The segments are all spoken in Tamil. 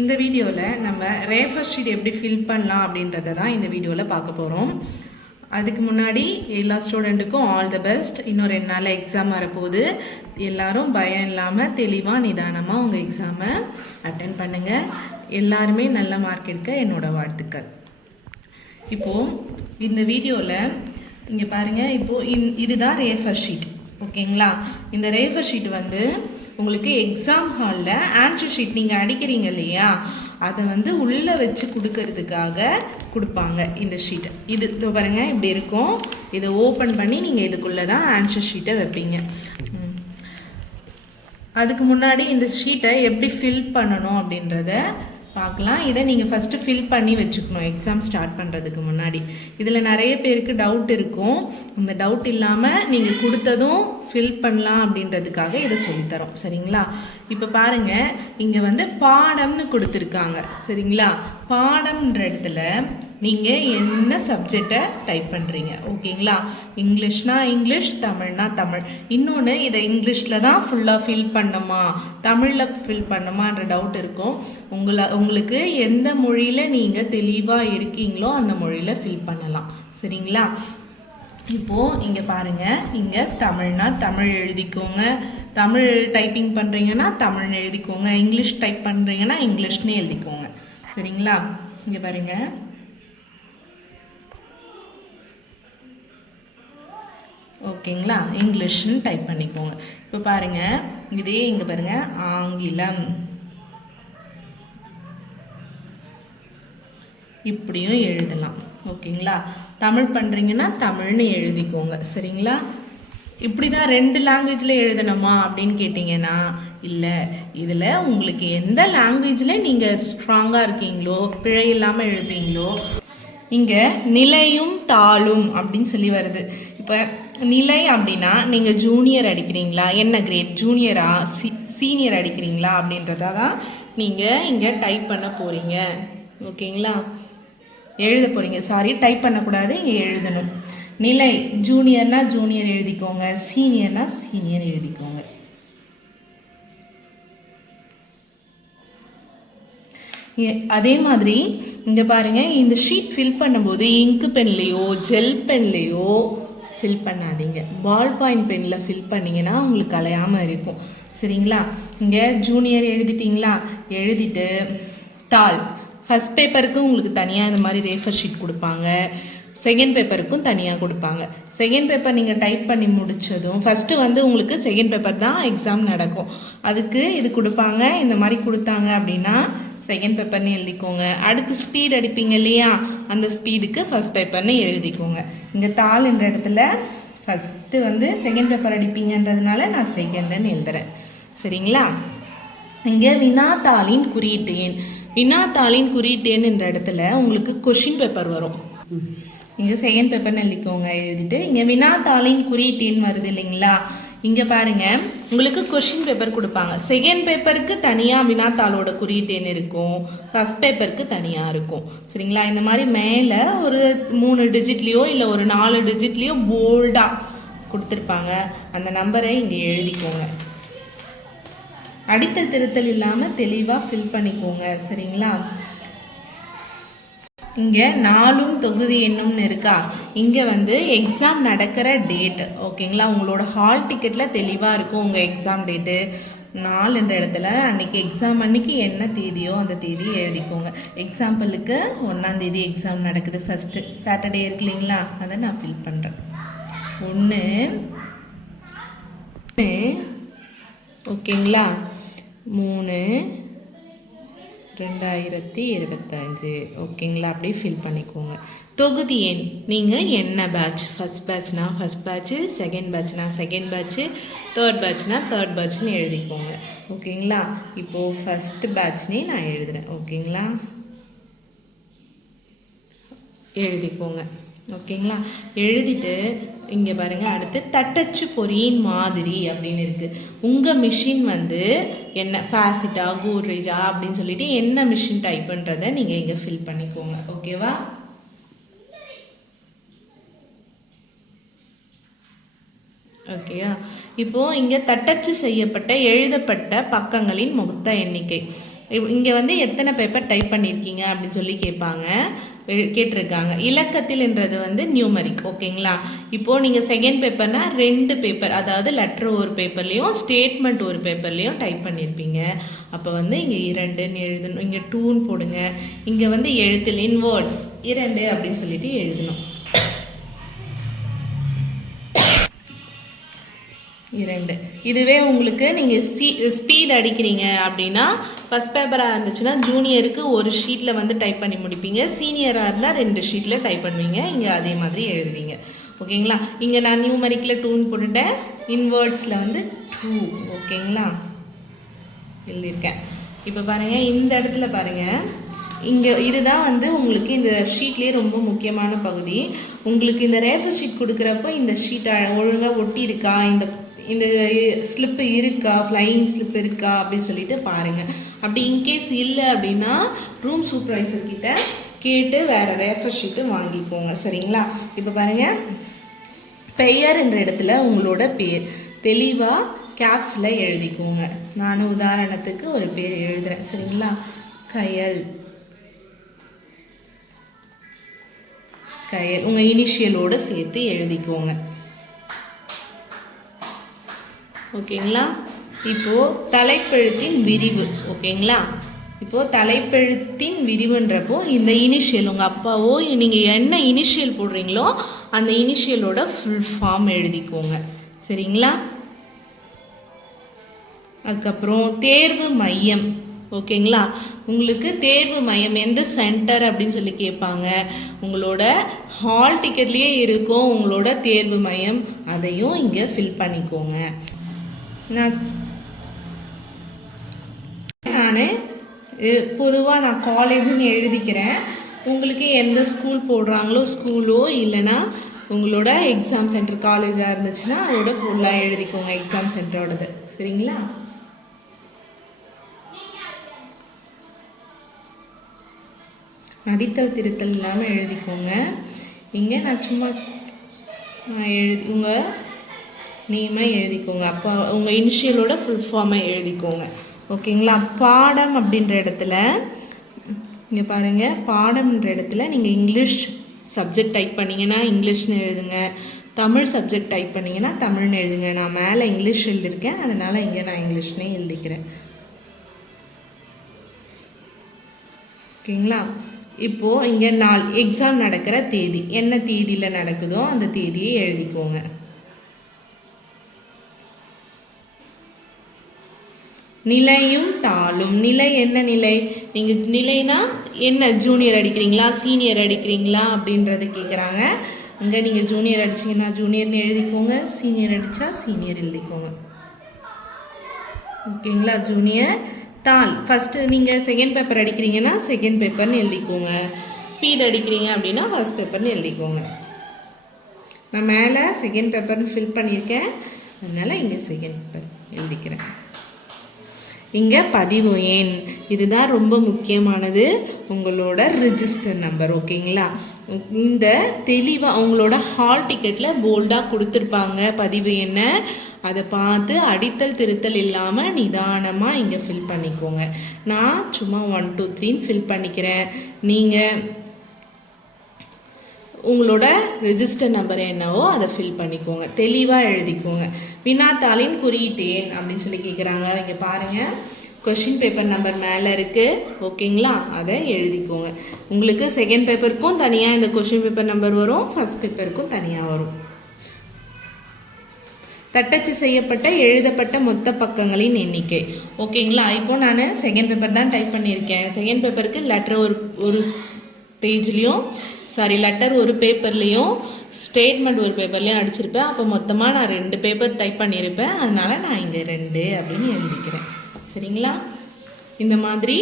இந்த வீடியோவில் நம்ம ரேஃபர் ஷீட் எப்படி ஃபில் பண்ணலாம் அப்படின்றத தான் இந்த வீடியோவில் பார்க்க போகிறோம். அதுக்கு முன்னாடி எல்லா ஸ்டூடெண்ட்டுக்கும் ஆல் த பெஸ்ட். இன்னும் 2 நாளில் எக்ஸாம் வரப்போகுது. எல்லாரும் பயம் இல்லாமல் தெளிவாக நிதானமாக உங்கள் எக்ஸாமை அட்டன் பண்ணுங்கள். எல்லாருமே நல்ல மார்க் எடுக்க என்னோடய வாழ்த்துக்கள். இப்போது இந்த வீடியோவில் இங்கே பாருங்கள், இப்போது இதுதான் ரேஃபர் ஷீட். ஓகேங்களா? இந்த ரேஃபர் ஷீட் வந்து உங்களுக்கு எக்ஸாம் ஹாலில் ஆன்சர் ஷீட் நீங்கள் அடிக்கிறீங்க இல்லையா, அதை வந்து உள்ளே வச்சு கொடுக்கறதுக்காக கொடுப்பாங்க இந்த ஷீட்டை. இது பாருங்கள், இப்படி இருக்கும். இதை ஓப்பன் பண்ணி நீங்கள் இதுக்குள்ளே தான் ஆன்சர் ஷீட்டை வைப்பீங்க. அதுக்கு முன்னாடி இந்த ஷீட்டை எப்படி ஃபில் பண்ணணும் அப்படின்றத பார்க்கலாம். இதை நீங்கள் ஃபஸ்ட்டு ஃபில் பண்ணி வச்சுக்கணும் எக்ஸாம் ஸ்டார்ட் பண்ணுறதுக்கு முன்னாடி. இதில் நிறைய பேருக்கு டவுட் இருக்கும். அந்த டவுட் இல்லாமல் நீங்கள் கொடுத்ததும் ஃபில் பண்ணலாம் அப்படின்றதுக்காக இதை சொல்லித்தரோம். சரிங்களா? இப்போ பாருங்கள், இங்கே வந்து பாடம்னு கொடுத்துருக்காங்க. சரிங்களா? பாடம்ன்ற இடத்துல நீங்கள் என்ன சப்ஜெக்டை டைப் பண்ணுறீங்க. ஓகேங்களா? இங்கிலீஷ்னா இங்கிலீஷ், தமிழ்னா தமிழ். இன்னொன்று, இதை இங்கிலீஷில் தான் ஃபுல்லாக ஃபில் பண்ணணுமா தமிழில் ஃபில் பண்ணணுமான்ற டவுட் இருக்கும். உங்களுக்கு எந்த மொழியில் நீங்கள் தெளிவாக இருக்கீங்களோ அந்த மொழியில் ஃபில் பண்ணலாம். சரிங்களா? இப்போது இங்கே பாருங்கள், இங்கே தமிழ்னா தமிழ் எழுதிக்கோங்க. தமிழ் டைப்பிங் பண்ணுறீங்கன்னா தமிழ்னு எழுதிக்கோங்க. இங்கிலீஷ் டைப் பண்ணுறீங்கன்னா இங்கிலீஷ்னு எழுதிக்கோங்க. சரிங்களா? இங்கே பாருங்கள், ஓகேங்களா? இங்கிலீஷ்னு டைப் பண்ணிக்கோங்க. இப்போ பாருங்கள், இதே இங்கே பாருங்கள், ஆங்கிலம் இப்படியும் எழுதலாம். ஓகேங்களா? தமிழ் பண்ணுறீங்கன்னா தமிழ்னு எழுதிக்கோங்க. சரிங்களா? இப்படி தான் 2 லாங்குவேஜில் எழுதணுமா அப்படின்னு கேட்டிங்கன்னா இல்லை. இதில் உங்களுக்கு எந்த லாங்குவேஜில் நீங்கள் ஸ்ட்ராங்காக இருக்கீங்களோ, பிழை இல்லாமல் எழுதுவீங்களோ. இங்கே நிலையும் தாளும் அப்படின்னு சொல்லி வருது. இப்போ நிலை அப்படின்னா நீங்கள் ஜூனியர் அடிக்கிறீங்களா, என்ன கிரேட், ஜூனியரா சீனியர் அடிக்கிறீங்களா அப்படின்றத தான் நீங்கள் இங்கே டைப் பண்ண போகிறீங்க. ஓகேங்களா? எழுத போகிறீங்க. டைப் பண்ணக்கூடாது, இங்கே எழுதணும். நிலை ஜூனியர்னா ஜூனியர் எழுதிக்கோங்க, சீனியர்னா சீனியர் எழுதிக்கோங்க. அதே மாதிரி இங்கே பாருங்கள், இந்த ஷீட் ஃபில் பண்ணும்போது இங்கு பென்லேயோ ஜெல் பென்லேயோ ஃபில் பண்ணாதீங்க. பால் பாயிண்ட் பெனில் ஃபில் பண்ணிங்கன்னா உங்களுக்கு கலையாமல் இருக்கும். சரிங்களா? இங்கே ஜூனியர் எழுதிட்டிங்களா, எழுதிட்டு தாள் ஃபஸ்ட் பேப்பருக்கு உங்களுக்கு தனியாக இந்த மாதிரி ரேஃபர் ஷீட் கொடுப்பாங்க. செகண்ட் பேப்பருக்கும் தனியாக கொடுப்பாங்க. செகண்ட் பேப்பர் நீங்கள் டைப் பண்ணி முடித்ததும் ஃபஸ்ட்டு வந்து உங்களுக்கு செகண்ட் பேப்பர் தான் எக்ஸாம் நடக்கும். அதுக்கு இது கொடுப்பாங்க. இந்த மாதிரி கொடுத்தாங்க அப்படின்னா செகண்ட் பேப்பர்னு எழுதிக்கோங்க. அடுத்து ஸ்பீட் அடிப்பீங்க இல்லையா, அந்த ஸ்பீடுக்கு ஃபஸ்ட் பேப்பர்னு எழுதிக்கோங்க. இங்கே தாள் என்ற இடத்துல ஃபஸ்ட்டு வந்து செகண்ட் பேப்பர் அடிப்பீங்கன்றதுனால நான் செகண்டுன்னு எழுதுறேன். சரிங்களா? இங்கே வினாத்தாளின் குறியீட்டு எண், வினாத்தாளின் குறியீட்டு எண் என்ற இடத்துல உங்களுக்கு கொஷின் பேப்பர் வரும். இங்கே செகண்ட் பேப்பர்னு எழுதிக்கோங்க. எழுதிட்டு இங்கே வினாத்தாளின் குறியீட்டு எண் வருது இல்லைங்களா, இங்கே பாருங்கள், உங்களுக்கு கொஷின் பேப்பர் கொடுப்பாங்க. செகண்ட் பேப்பருக்கு தனியாக வினாத்தாளோட குறியீட்டு எண் இருக்கும், ஃபஸ்ட் பேப்பருக்கு தனியாக இருக்கும். சரிங்களா? இந்த மாதிரி மேலே ஒரு 3 டிஜிட்லேயோ இல்லை ஒரு 4 டிஜிட்லேயோ போல்டாக கொடுத்துருப்பாங்க. அந்த நம்பரை இங்கே எழுதிக்கோங்க. அடித்தல் திருத்தல் இல்லாமல் தெளிவாக ஃபில் பண்ணிக்கோங்க. சரிங்களா? இங்கே நாளும் தொகுதி எண்ணும்னு இருக்கா, இங்கே வந்து எக்ஸாம் நடக்கிற டேட். ஓகேங்களா? உங்களோட ஹால் டிக்கெட்டில் தெளிவாக இருக்கும் உங்கள் எக்ஸாம் டேட்டு. நாள் என்ற இடத்துல அன்றைக்கி எக்ஸாம் அன்றைக்கி என்ன தேதியோ அந்த தேதி எழுதிக்கோங்க. எக்ஸாம்பிளுக்கு 1ஆம் தேதி எக்ஸாம் நடக்குது, ஃபஸ்ட்டு சாட்டர்டே இருக்கு இல்லைங்களா, அதை நான் ஃபில் பண்ணுறேன். 1 ஓகேங்களா, 3/2025. ஓகேங்களா? அப்படியே ஃபில் பண்ணிக்கோங்க. தொகுதி எண் நீங்கள் என்ன பேட்ச், ஃபஸ்ட் பேட்ச்னா ஃபஸ்ட் பேட்ச்சு, செகண்ட் பேட்ச்னா செகண்ட் பேட்ச்சு, தேர்ட் பேட்ச்னா தேர்ட் பேட்ச்னு எழுதிக்கோங்க. ஓகேங்களா? இப்போது ஃபஸ்ட்டு பேட்ச்னே நான் எழுதுகிறேன். ஓகேங்களா? எழுதிக்கோங்க. ஓகேங்களா? எழுதிட்டு இங்கே பாருங்கள், அடுத்து தட்டச்சு பொறியின் மாதிரி அப்படின்னு இருக்குது. உங்கள் மிஷின் வந்து என்ன, ஃபேசிட்டா கோட்ரேஜா அப்படின்னு சொல்லிட்டு என்ன மிஷின் டைப் பண்ணுறதை நீங்கள் இங்கே ஃபில் பண்ணிக்கோங்க. ஓகேவா? ஓகேயா? இப்போது இங்கே தட்டச்சு செய்யப்பட்ட எழுதப்பட்ட பக்கங்களின் மொத்த எண்ணிக்கை. இங்கே வந்து எத்தனை பேப்பர் டைப் பண்ணியிருக்கீங்க அப்படின்னு சொல்லி கேட்டிருக்காங்க. இலக்கத்தில்ன்றது வந்து நியூமரிக். ஓகேங்களா? இப்போது நீங்கள் செகண்ட் பேப்பர்னா 2 பேப்பர், அதாவது லெட்டர் ஒரு பேப்பர்லேயும் ஸ்டேட்மெண்ட் ஒரு பேப்பர்லேயும் டைப் பண்ணியிருப்பீங்க. அப்போ வந்து இங்கே 2ன்னு எழுதணும், இங்கே 2ன்னு போடுங்க. இங்கே வந்து எழுத்தில் இன்வேர்ட்ஸ் 2 அப்படின்னு சொல்லிட்டு எழுதணும். 2. இதுவே உங்களுக்கு நீங்கள் ஸ்பீட் அடிக்கிறீங்க அப்படின்னா ஃபஸ்ட் பேப்பராக இருந்துச்சுன்னா ஜூனியருக்கு ஒரு ஷீட்டில் வந்து டைப் பண்ணி முடிப்பீங்க. சீனியராக இருந்தால் 2 ஷீட்டில் டைப் பண்ணுவீங்க. இங்கே அதே மாதிரி எழுதுவீங்க. ஓகேங்களா? இங்கே நான் நியூமரிக்கில் 2ன்னு போட்டுட்டேன், இன்வேர்ட்ஸில் வந்து 2. ஓகேங்களா? எழுதியிருக்கேன். இப்போ பாருங்கள், இந்த இடத்துல பாருங்கள், இங்கே இதுதான் வந்து உங்களுக்கு இந்த ஷீட்லேயே ரொம்ப முக்கியமான பகுதி. உங்களுக்கு இந்த ரேஃபர் ஷீட் கொடுக்குறப்போ இந்த ஷீட்டை ஒழுங்காக ஒட்டி இருக்கா, இந்த ஸ்லிப்பு இருக்கா, ஃப்ளையிங் ஸ்லிப் இருக்கா அப்படின்னு சொல்லிட்டு பாருங்கள். அப்படி இன்கேஸ் இல்லை அப்படின்னா ரூம் சூப்பர்வைசர்கிட்ட கேட்டு வேறு ரேஃபர் ஷீட்டு வாங்கிக்கோங்க. சரிங்களா? இப்போ பாருங்கள், பெயர் என்ற இடத்துல உங்களோட பேர் தெளிவாக கேப்ஸில் எழுதிக்கோங்க. நான் உதாரணத்துக்கு ஒரு பேர் எழுதுகிறேன். சரிங்களா? கயல். உங்கள் இனிஷியலோடு சேர்த்து எழுதிக்கோங்க. ஓகேங்களா? இப்போது தலைப்பெழுத்தின் விரிவு. ஓகேங்களா? இப்போது தலைப்பெழுத்தின் விரிவுன்றப்போ இந்த இனிஷியல் உங்கள் அப்பாவோ நீங்கள் என்ன இனிஷியல் போடுறீங்களோ அந்த இனிஷியலோட ஃபுல் ஃபார்ம் எழுதிக்கோங்க. சரிங்களா? அதுக்கப்புறம் தேர்வு மையம். ஓகேங்களா? உங்களுக்கு தேர்வு மையம் எந்த சென்டர் அப்படின்னு சொல்லி கேட்பாங்க. உங்களோட ஹால் டிக்கெட்லேயே இருக்கும் உங்களோட தேர்வு மையம், அதையும் இங்கே ஃபில் பண்ணிக்கோங்க. நான் பொதுவாக நான் காலேஜுன்னு எழுதிக்கிறேன். உங்களுக்கு எந்த ஸ்கூல் போடுறாங்களோ ஸ்கூலோ, இல்லைன்னா உங்களோட எக்ஸாம் சென்டர் காலேஜாக இருந்துச்சுன்னா அதோட ஃபுல்லாக எழுதிக்கோங்க, எக்ஸாம் சென்டரோடது. சரிங்களா? அடித்தல் திருத்தல் இல்லாமல் எழுதிக்கோங்க. இங்கே நான் சும்மா உங்கள் நேமை எழுதிக்கோங்க. அப்போ உங்கள் இனிஷியலோட ஃபுல் ஃபார்மை எழுதிக்கோங்க. ஓகேங்களா? பாடம் அப்படின்ற இடத்துல இங்கே பாருங்கள், பாடம்ன்ற இடத்துல நீங்கள் இங்கிலீஷ் சப்ஜெக்ட் டைப் பண்ணிங்கன்னா இங்கிலீஷ்னு எழுதுங்க, தமிழ் சப்ஜெக்ட் டைப் பண்ணிங்கன்னா தமிழ்னு எழுதுங்க. நான் மேலே இங்கிலீஷ் எழுதியிருக்கேன், அதனால் இங்கே நான் இங்கிலீஷ்னே எழுதிக்கிறேன். ஓகேங்களா? இப்போது இங்கே எக்ஸாம் நடக்கிற தேதி, என்ன தேதியில் நடக்குதோ அந்த தேதியை எழுதிக்கோங்க. நிலையும் தாளும். நிலை என்ன நிலை? நீங்கள் நிலைனா என்ன, ஜூனியர் அடிக்கிறீங்களா சீனியர் அடிக்கிறீங்களா அப்படின்றத கேட்குறாங்க. அங்கே நீங்கள் ஜூனியர் அடிச்சிங்கன்னா ஜூனியர்னு எழுதிக்கோங்க, சீனியர் அடித்தா சீனியர் எழுதிக்கோங்க. ஓகேங்களா? ஜூனியர். தாள் ஃபஸ்ட்டு நீங்கள் செகண்ட் பேப்பர் அடிக்கிறீங்கன்னா செகண்ட் பேப்பர்னு எழுதிக்கோங்க, ஸ்பீட் அடிக்கிறீங்க அப்படின்னா ஃபஸ்ட் பேப்பர்னு எழுதிக்கோங்க. நான் மேலே செகண்ட் பேப்பர்னு ஃபில் பண்ணியிருக்கேன், அதனால் இங்கே செகண்ட் பேப்பர் எழுதிக்கிறேன். இங்கே பதிவு எண், இதுதான் ரொம்ப முக்கியமானது, உங்களோட ரிஜிஸ்டர் நம்பர். ஓகேங்களா? இந்த தெளிவாக உங்களோட ஹால் டிக்கெட்டில் போல்டாக கொடுத்துருப்பாங்க பதிவு எண்ணை, அதை பார்த்து அடித்தல் திருத்தல் இல்லாமல் நிதானமாக இங்கே ஃபில் பண்ணிக்கோங்க. நான் சும்மா 1 2 3 ஃபில் பண்ணிக்கிறேன். நீங்கள் உங்களோட ரிஜிஸ்டர் நம்பர் என்னவோ அதை ஃபில் பண்ணிக்கோங்க, தெளிவாக எழுதிக்கோங்க. வினாத்தாளின் குறியீட்டு எண் அப்படின்னு சொல்லி கேட்குறாங்க. இங்கே பாருங்கள், கொஷின் பேப்பர் நம்பர் மேலே இருக்குது. ஓகேங்களா? அதை எழுதிக்கோங்க. உங்களுக்கு செகண்ட் பேப்பருக்கும் தனியாக இந்த கொஷின் பேப்பர் நம்பர் வரும், ஃபஸ்ட் பேப்பருக்கும் தனியாக வரும். தட்டச்சு செய்யப்பட்ட எழுதப்பட்ட மொத்த பக்கங்களின் எண்ணிக்கை. ஓகேங்களா? இப்போ நான் செகண்ட் பேப்பர் தான் டைப் பண்ணியிருக்கேன். செகண்ட் பேப்பருக்கு லெட்டர் ஒரு பேஜ்லேயும் லெட்டர் ஒரு பேப்பர்லேயும் ஸ்டேட்மெண்ட் ஒரு பேப்பர்லேயும் அடிச்சிருப்பேன். அப்போ மொத்தமாக நான் 2 பேப்பர் டைப் பண்ணியிருப்பேன், அதனால் நான் இங்கே 2 அப்படின்னு எழுதிக்கிறேன். சரிங்களா? இந்த மாதிரி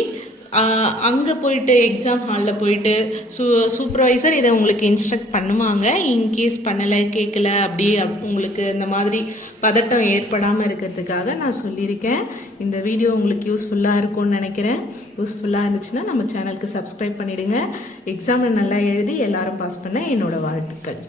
அங்கே போயிட்டு எக்ஸாம் ஹாலில் போயிட்டு சூப்பர்வைசர் இதை உங்களுக்கு இன்ஸ்ட்ரக்ட் பண்ணுவாங்க. இன்கேஸ் பண்ணலை கேட்கல அப்படி உங்களுக்கு இந்த மாதிரி பதட்டம் ஏற்படாமல் இருக்கிறதுக்காக நான் சொல்லியிருக்கேன். இந்த வீடியோ உங்களுக்கு யூஸ்ஃபுல்லாக இருக்கும்னு நினைக்கிறேன். யூஸ்ஃபுல்லாக இருந்துச்சுன்னா நம்ம சேனலுக்கு சப்ஸ்கிரைப் பண்ணிவிடுங்க. எக்ஸாமில் நல்லா எழுதி எல்லாரும் பாஸ் பண்ண என்னோடய வாழ்த்துக்கள்.